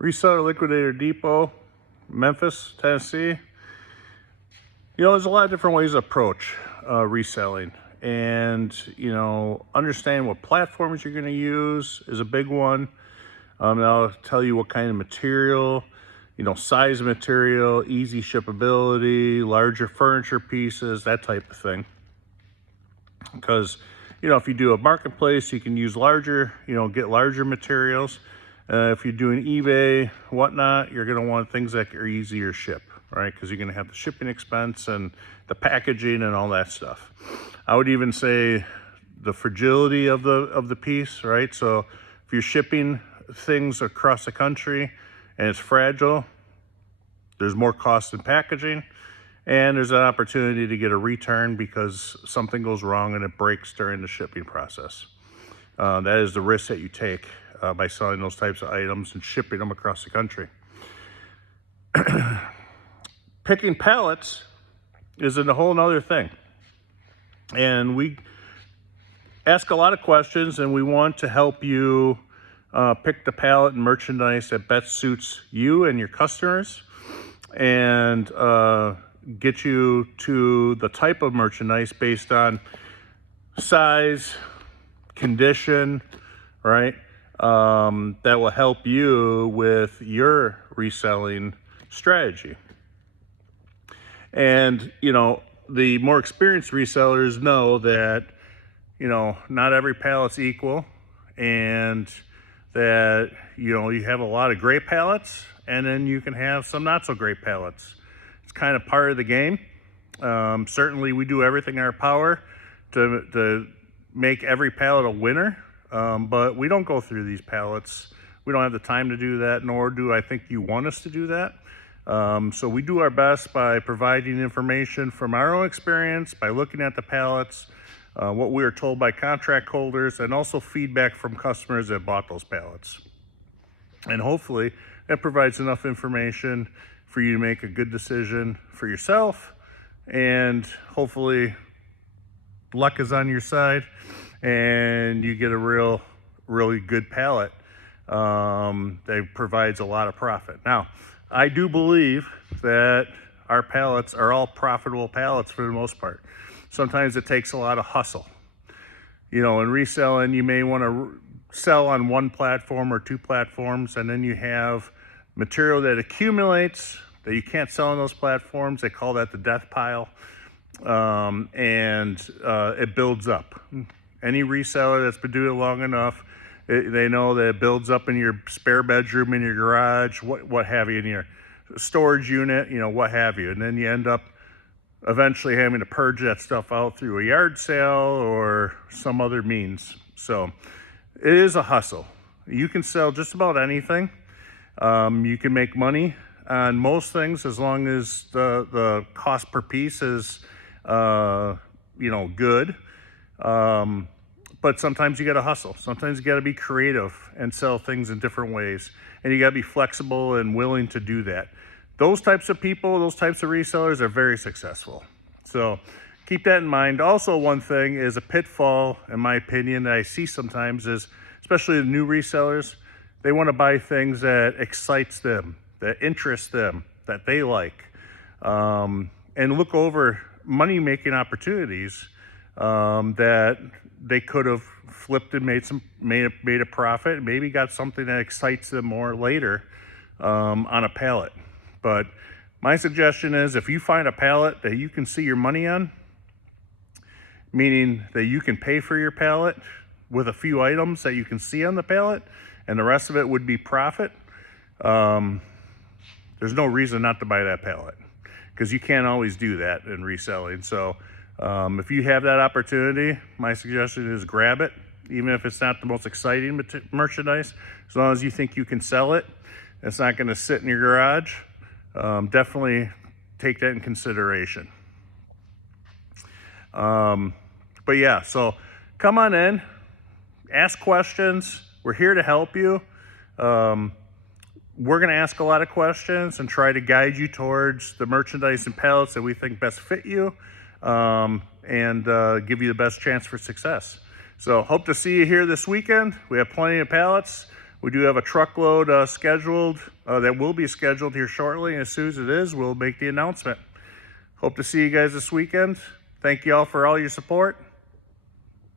Reseller Liquidator Depot, Memphis, Tennessee. You know, there's a lot of different ways to approach reselling, and understanding what platforms you're going to use is a big one. And I'll tell you what kind of material, size of material, easy shippability, larger furniture pieces, that type of thing. Because if you do a marketplace, you can use larger, get larger materials. If you're doing eBay, whatnot, you're going to want things that are easier to ship, right? Because you're going to have the shipping expense and the packaging and all that stuff. I would even say the fragility of the piece, right? So if you're shipping things across the country and it's fragile, there's more cost in packaging, and there's an opportunity to get a return because something goes wrong and it breaks during the shipping process. That is the risk that you take by selling those types of items and shipping them across the country. Picking pallets is a whole nother thing. And we ask a lot of questions, and we want to help you pick the pallet and merchandise that best suits you and your customers, and get you to the type of merchandise based on size, condition, right? That will help you with your reselling strategy. And, the more experienced resellers know that, not every pallet's equal, and that, you have a lot of great pallets, and then you can have some not so great pallets. It's kind of part of the game. Certainly we do everything in our power to make every pallet a winner. But we don't go through these pallets. We don't have the time to do that, nor do I think you want us to do that. So we do our best by providing information from our own experience, by looking at the pallets, what we are told by contract holders, and also feedback from customers that bought those pallets. And hopefully that provides enough information for you to make a good decision for yourself, and hopefully luck is on your side and you get a really good pallet that provides a lot of profit. Now, I do believe that our pallets are all profitable pallets for the most part. Sometimes it takes a lot of hustle. In reselling, you may want to sell on one platform or two platforms, and then you have material that accumulates that you can't sell on those platforms. They call that the death pile, and it builds up. Any reseller that's been doing it long enough, they know that it builds up in your spare bedroom, in your garage, what have you, in your storage unit, what have you. And then you end up eventually having to purge that stuff out through a yard sale or some other means. So it is a hustle. You can sell just about anything. You can make money on most things as long as the cost per piece is good. But sometimes you got to hustle. Sometimes you got to be creative and sell things in different ways. And you got to be flexible and willing to do that. Those types of people, those types of resellers are very successful. So keep that in mind. Also, one thing is a pitfall, in my opinion, that I see sometimes is, especially the new resellers, they want to buy things that excites them, that interest them, that they like, and look over money-making opportunities that they could have flipped and made a profit, and maybe got something that excites them more later on a pallet. But my suggestion is, if you find a pallet that you can see your money on, meaning that you can pay for your pallet with a few items that you can see on the pallet, and the rest of it would be profit, there's no reason not to buy that pallet, because you can't always do that in reselling. So if you have that opportunity, my suggestion is grab it, even if it's not the most exciting merchandise. As long as you think you can sell it, it's not going to sit in your garage. Definitely take that in consideration. But yeah, so come on in, ask questions. We're here to help you. We're going to ask a lot of questions and try to guide you towards the merchandise and pallets that we think best fit you, and give you the best chance for success. So hope to see you here this weekend. We have plenty of pallets. We do have a truckload scheduled that will be scheduled here shortly. And as soon as it is, we'll make the announcement. Hope to see you guys this weekend. Thank you all for all your support.